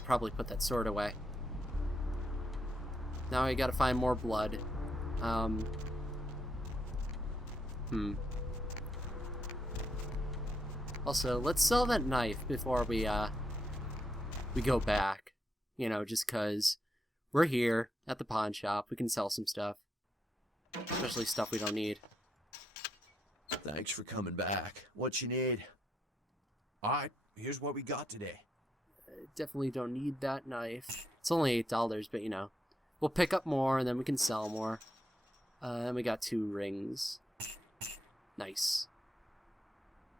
should probably put that sword away. Now I gotta find more blood. Also, let's sell that knife before we go back. You know, just 'cause we're here at the pawn shop. We can sell some stuff. Especially stuff we don't need. Thanks for coming back. What you need? Alright, here's what we got today. Definitely don't need that knife. It's only $8, but you know. We'll pick up more and then we can sell more. And we got 2 rings. Nice.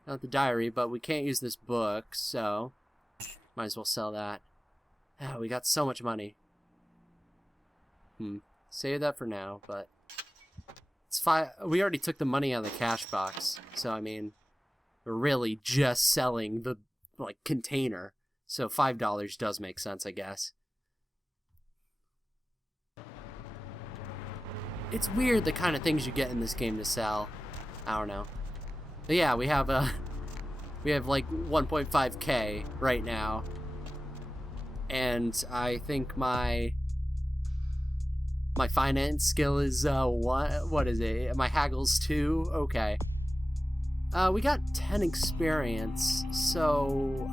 Not the diary, but we can't use this book, so might as well sell that. Ah, we got so much money. Save that for now, but it's fine. We already took the money out of the cash box, so I mean, we're really just selling the container. So $5 does make sense, I guess. It's weird the kind of things you get in this game to sell. I don't know. But yeah, we have like 1.5k right now. And I think my finance skill is what is it? My haggle's 2. Okay. We got 10 experience. So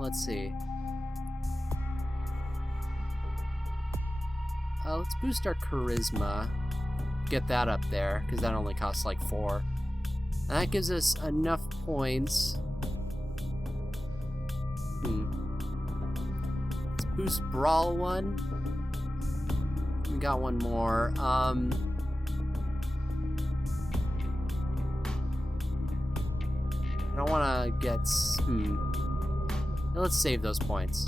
let's see. Let's boost our charisma. Get that up there, because that only costs like 4. And that gives us enough points. Let's boost Brawl 1. We got one more. I don't want to get... Let's save those points.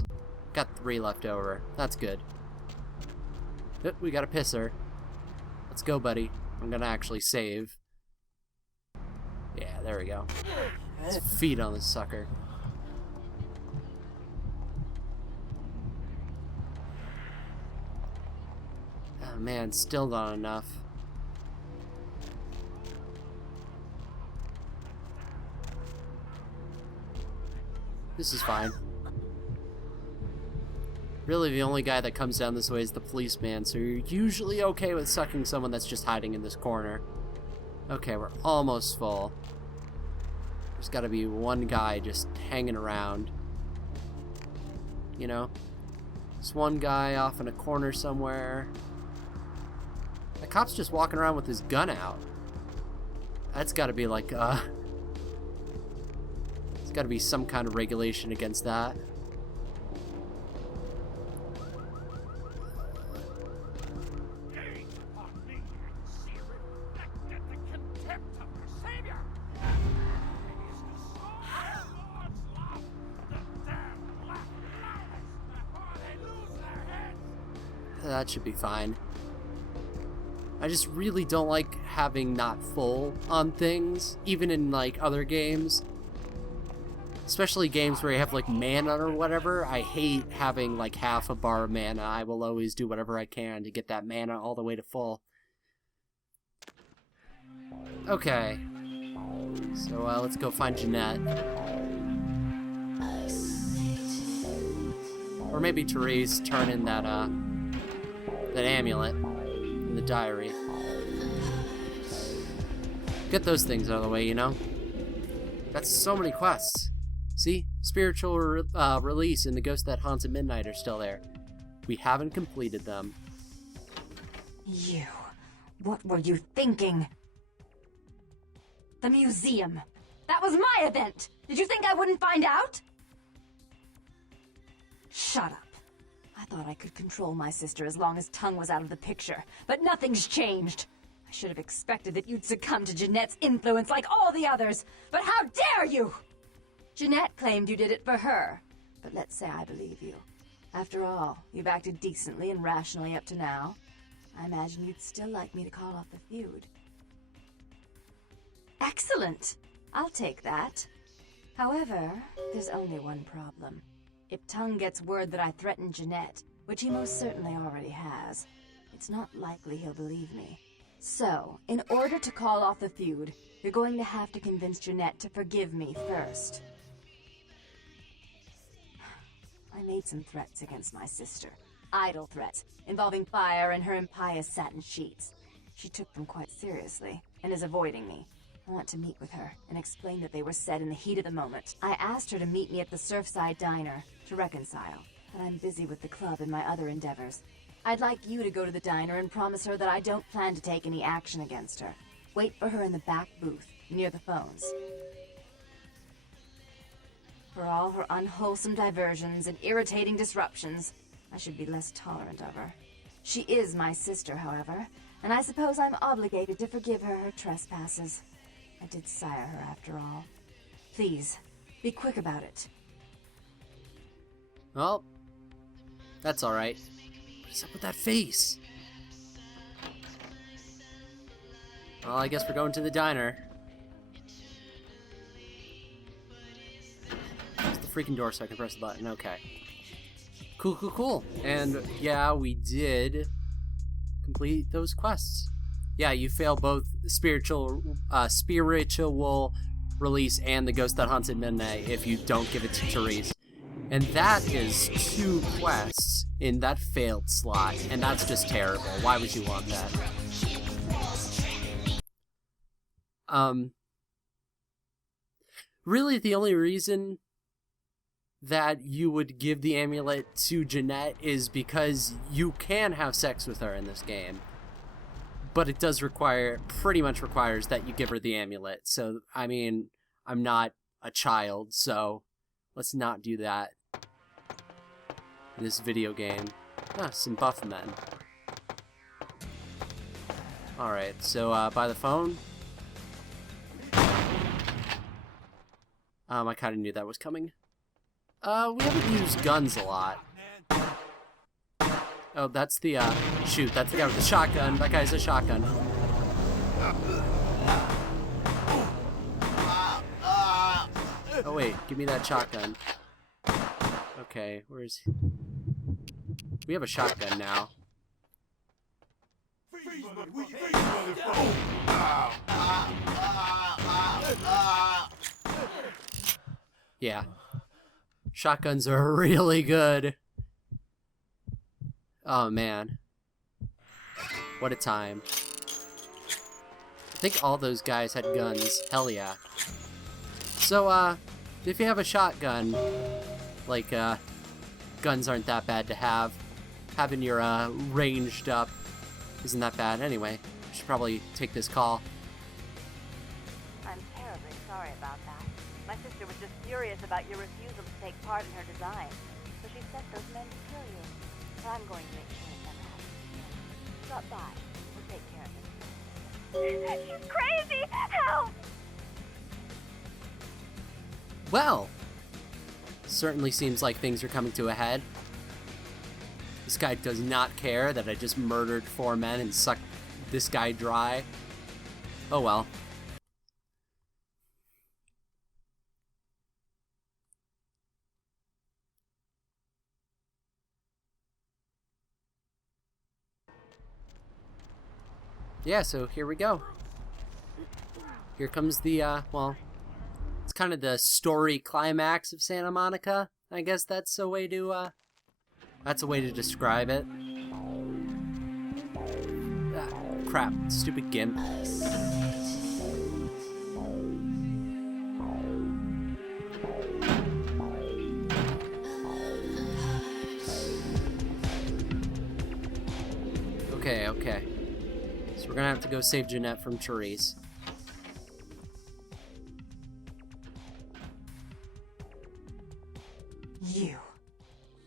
Got 3 left over. That's good. Oop, we got a pisser. Let's go, buddy. I'm gonna actually save. Yeah, there we go. Let's feed on this sucker. Oh man, still not enough. This is fine. Really, the only guy that comes down this way is the policeman, so you're usually okay with sucking someone that's just hiding in this corner. Okay, we're almost full. There's gotta be one guy just hanging around. You know? There's one guy off in a corner somewhere. The cop's just walking around with his gun out. That's gotta be like, there's gotta be some kind of regulation against that. That should be fine. I just really don't like having not full on things, even in like other games. Especially games where you have like mana or whatever. I hate having like half a bar of mana. I will always do whatever I can to get that mana all the way to full. Okay. So let's go find Jeanette. Or maybe Therese turn in that amulet in the diary. Get those things out of the way, you know? That's so many quests. See? Spiritual release and the ghost that haunts at midnight are still there. We haven't completed them. You. What were you thinking? The museum. That was my event! Did you think I wouldn't find out? Shut up. I thought I could control my sister as long as Tongue was out of the picture, but nothing's changed. I should have expected that you'd succumb to Jeanette's influence like all the others, but how dare you! Jeanette claimed you did it for her, but let's say I believe you. After all, you've acted decently and rationally up to now. I imagine you'd still like me to call off the feud. Excellent! I'll take that. However, there's only one problem. If Tongue gets word that I threatened Jeanette, which he most certainly already has, it's not likely he'll believe me. So, in order to call off the feud, you're going to have to convince Jeanette to forgive me first. I made some threats against my sister. Idle threats, involving fire and her impious satin sheets. She took them quite seriously, and is avoiding me. I want to meet with her, and explain that they were said in the heat of the moment. I asked her to meet me at the Surfside Diner, to reconcile, but I'm busy with the club and my other endeavors. I'd like you to go to the diner and promise her that I don't plan to take any action against her. Wait for her in the back booth, near the phones. For all her unwholesome diversions and irritating disruptions, I should be less tolerant of her. She is my sister, however, and I suppose I'm obligated to forgive her her trespasses. I did sire her after all. Please, be quick about it. Well, that's alright. What's up with that face? Well, I guess we're going to the diner. Close the freaking door so I can press the button. Okay. Cool. And yeah, we did complete those quests. Yeah, you fail both spiritual release and the ghost that haunted midnight if you don't give it to Therese. And that is 2 quests in that failed slot, and that's just terrible. Why would you want that? Really the only reason that you would give the amulet to Jeanette is because you can have sex with her in this game. But it does pretty much requires that you give her the amulet. So, I mean, I'm not a child, so let's not do that. This video game. Ah, some buff men. Alright, so, by the phone. I kinda knew that was coming. We haven't used guns a lot. Oh, that's the, shoot, that's the guy with the shotgun. That guy's a shotgun. Oh, wait, give me that shotgun. Okay, where's... We have a shotgun now. Yeah. Shotguns are really good. Oh, man. What a time. I think all those guys had guns. Hell yeah. So, if you have a shotgun, like, guns aren't that bad to have. Having your, ranged up isn't that bad. Anyway, I should probably take this call. I'm terribly sorry about that. My sister was just furious about your refusal to take part in her design, so she sent those men to kill you. But I'm going to make sure it never happens. Stop by. We'll take care of it. She's crazy! Help! Well, certainly seems like things are coming to a head. This guy does not care that I just murdered 4 men and sucked this guy dry. Oh well. Yeah, so here we go. Here comes the, well, it's kind of the story climax of Santa Monica. I guess that's a way to, describe it. Ah, crap, stupid gimp. Okay. So we're gonna have to go save Jeanette from Therese. You.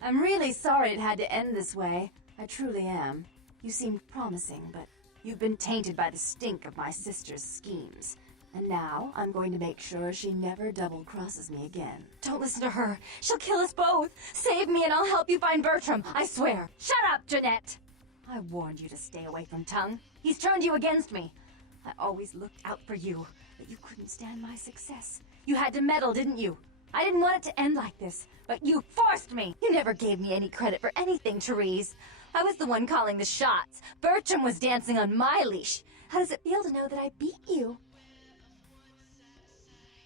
I'm really sorry it had to end this way. I truly am. You seemed promising, but you've been tainted by the stink of my sister's schemes. And now, I'm going to make sure she never double-crosses me again. Don't listen to her. She'll kill us both. Save me and I'll help you find Bertram, I swear. Shut up, Jeanette! I warned you to stay away from Tongue. He's turned you against me. I always looked out for you, but you couldn't stand my success. You had to meddle, didn't you? I didn't want it to end like this, but you forced me. You never gave me any credit for anything, Therese. I was the one calling the shots. Bertram was dancing on my leash. How does it feel to know that I beat you?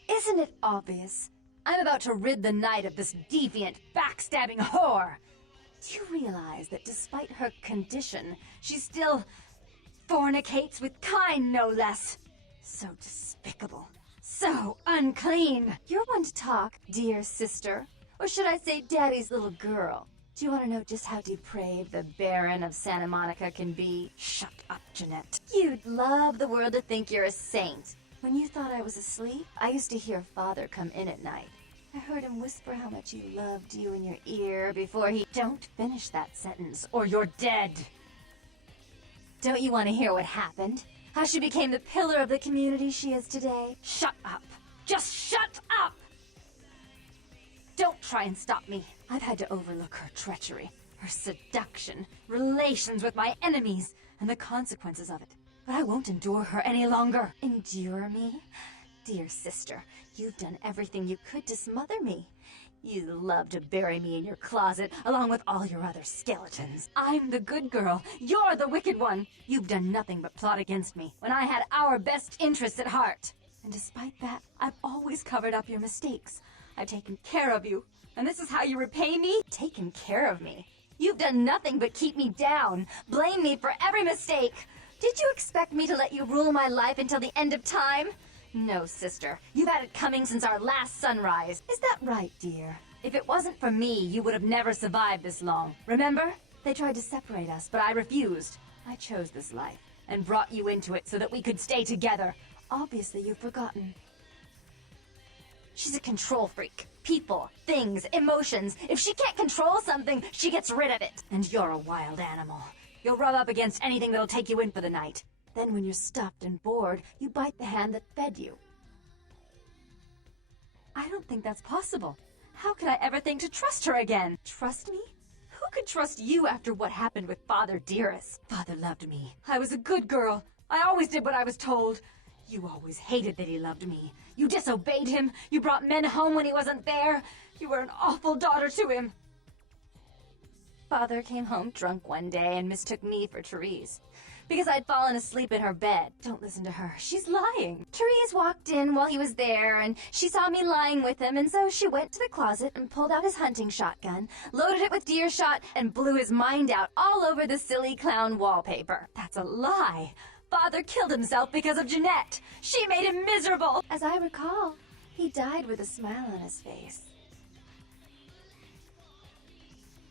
Isn't it obvious? I'm about to rid the night of this deviant, backstabbing whore. Do you realize that despite her condition, she still fornicates with kind, no less? So despicable. So unclean. You're one to talk, dear sister. Or should I say daddy's little girl? Do you want to know just how depraved the Baron of Santa Monica can be? Shut up, Jeanette. You'd love the world to think you're a saint. When you thought I was asleep, I used to hear Father come in at night. I heard him whisper how much he loved you in your ear before he... Don't finish that sentence, or you're dead. Don't you want to hear what happened? How she became the pillar of the community she is today? Shut up. Just shut up! Don't try and stop me. I've had to overlook her treachery, her seduction, relations with my enemies, and the consequences of it. But I won't endure her any longer. Endure me? Dear sister, you've done everything you could to smother me. You love to bury me in your closet, along with all your other skeletons. I'm the good girl. You're the wicked one. You've done nothing but plot against me, when I had our best interests at heart. And despite that, I've always covered up your mistakes. I've taken care of you. And this is how you repay me? Taken care of me? You've done nothing but keep me down, blame me for every mistake. Did you expect me to let you rule my life until the end of time? No, sister. You've had it coming since our last sunrise. Is that right, dear? If it wasn't for me, you would have never survived this long. Remember? They tried to separate us, but I refused. I chose this life, and brought you into it so that we could stay together. Obviously, you've forgotten. She's a control freak. People, things, emotions. If she can't control something, she gets rid of it. And you're a wild animal. You'll rub up against anything that'll take you in for the night. Then when you're stuffed and bored, you bite the hand that fed you. I don't think that's possible. How could I ever think to trust her again? Trust me? Who could trust you after what happened with Father Dearest? Father loved me. I was a good girl. I always did what I was told. You always hated that he loved me. You disobeyed him. You brought men home when he wasn't there. You were an awful daughter to him. Father came home drunk one day and mistook me for Therese. Because I'd fallen asleep in her bed. Don't listen to her. She's lying. Therese walked in while he was there, and she saw me lying with him, and so she went to the closet and pulled out his hunting shotgun, loaded it with deer shot, and blew his mind out all over the silly clown wallpaper. That's a lie. Father killed himself because of Jeanette. She made him miserable. As I recall, he died with a smile on his face.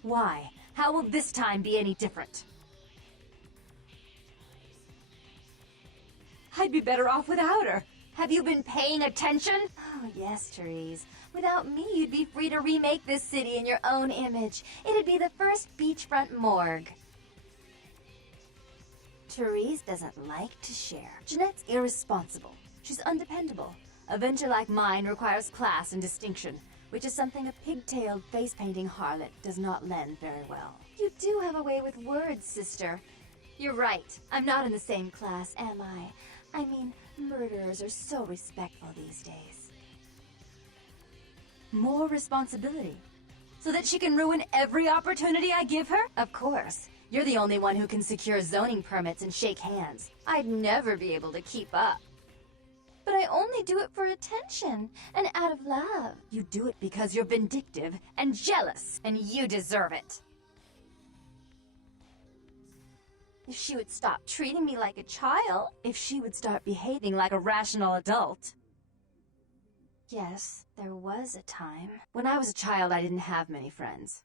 Why? How will this time be any different? I'd be better off without her. Have you been paying attention? Oh, yes, Therese. Without me, you'd be free to remake this city in your own image. It'd be the first beachfront morgue. Therese doesn't like to share. Jeanette's irresponsible. She's undependable. A venture like mine requires class and distinction, which is something a pigtailed face-painting harlot does not lend very well. You do have a way with words, sister. You're right. I'm not in the same class, am I? I mean, murderers are so respectful these days. More responsibility. So that she can ruin every opportunity I give her? Of course. You're the only one who can secure zoning permits and shake hands. I'd never be able to keep up. But I only do it for attention and out of love. You do it because you're vindictive and jealous, and you deserve it. If she would stop treating me like a child, if she would start behaving like a rational adult. Yes, there was a time. When I was a child, I didn't have many friends.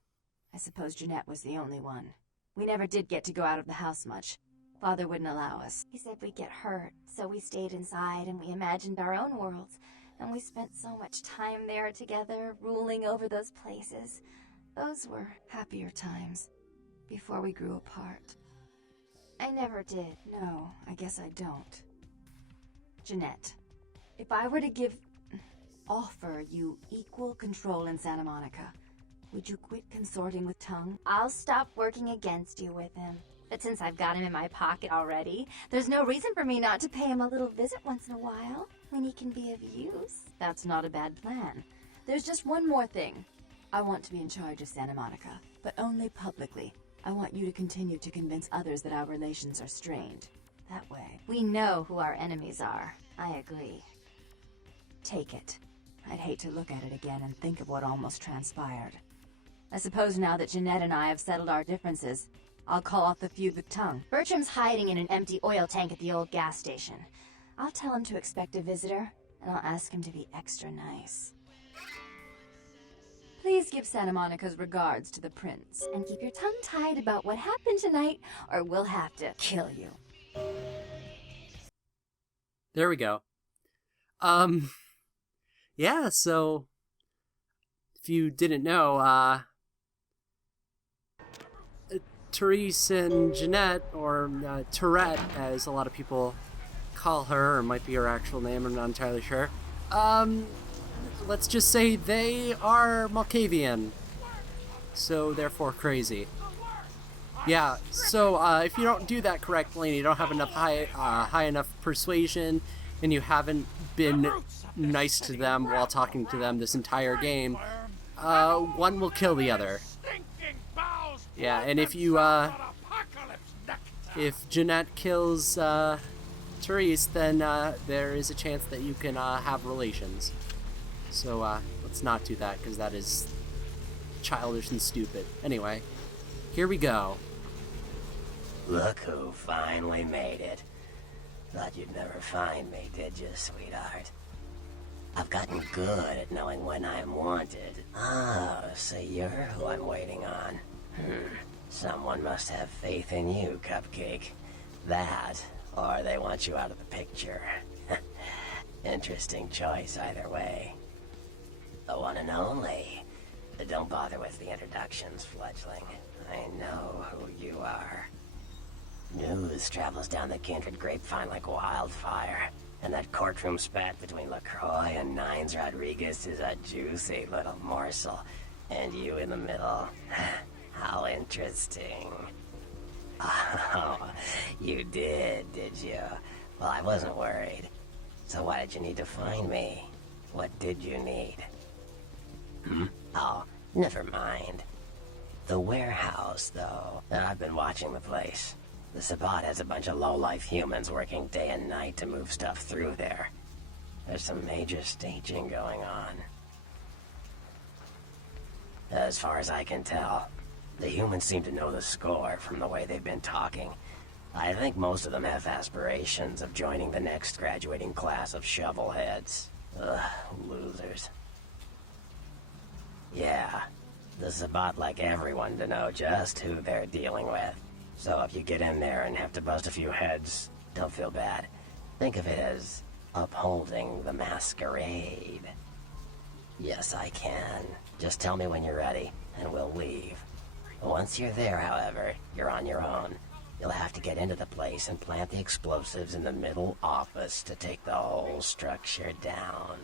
I suppose Jeanette was the only one. We never did get to go out of the house much. Father wouldn't allow us. He said we'd get hurt, so we stayed inside and we imagined our own worlds. And we spent so much time there together, ruling over those places. Those were happier times, before we grew apart. I never did. No, I guess I don't. Jeanette, if I were to offer you equal control in Santa Monica, would you quit consorting with Tongue? I'll stop working against you with him. But since I've got him in my pocket already, there's no reason for me not to pay him a little visit once in a while, when he can be of use. That's not a bad plan. There's just one more thing. I want to be in charge of Santa Monica, but only publicly. I want you to continue to convince others that our relations are strained. That way, we know who our enemies are. I agree. Take it. I'd hate to look at it again and think of what almost transpired. I suppose now that Jeanette and I have settled our differences, I'll call off the feud with Tongue. Bertram's hiding in an empty oil tank at the old gas station. I'll tell him to expect a visitor, and I'll ask him to be extra nice. Please give Santa Monica's regards to the prince, and keep your tongue tied about what happened tonight, or we'll have to kill you. There we go. Yeah, so if you didn't know, Therese and Jeanette, or Tourette, as a lot of people call her, or might be her actual name, I'm not entirely sure. Let's just say they are Malkavian, so therefore crazy. Yeah, so if you don't do that correctly, and you don't have enough high enough persuasion, and you haven't been nice to them while talking to them this entire game, one will kill the other. Yeah, and if you, if Jeanette kills, Therese, then, there is a chance that you can, have relations. So, let's not do that, because that is childish and stupid. Anyway, here we go. Look who finally made it. Thought you'd never find me, did you, sweetheart? I've gotten good at knowing when I'm wanted. Oh, so you're who I'm waiting on. Someone must have faith in you, Cupcake. That, or they want you out of the picture. Interesting choice either way. The one and only. Don't bother with the introductions, fledgling. I know who you are. News travels down the kindred grapevine like wildfire. And that courtroom spat between LaCroix and Nines Rodriguez is a juicy little morsel. And you in the middle. How interesting. Oh, you did you? Well, I wasn't worried. So why did you need to find me? What did you need? Oh, never mind. The warehouse, though. I've been watching the place. The Sabbat has a bunch of low-life humans working day and night to move stuff through there. There's some major staging going on. As far as I can tell, the humans seem to know the score from the way they've been talking. I think most of them have aspirations of joining the next graduating class of shovelheads. Ugh, losers. Yeah, the Sabbat like everyone to know just who they're dealing with. So if you get in there and have to bust a few heads, don't feel bad. Think of it as upholding the Masquerade. Yes, I can. Just tell me when you're ready, and we'll leave. Once you're there, however, you're on your own. You'll have to get into the place and plant the explosives in the middle office to take the whole structure down.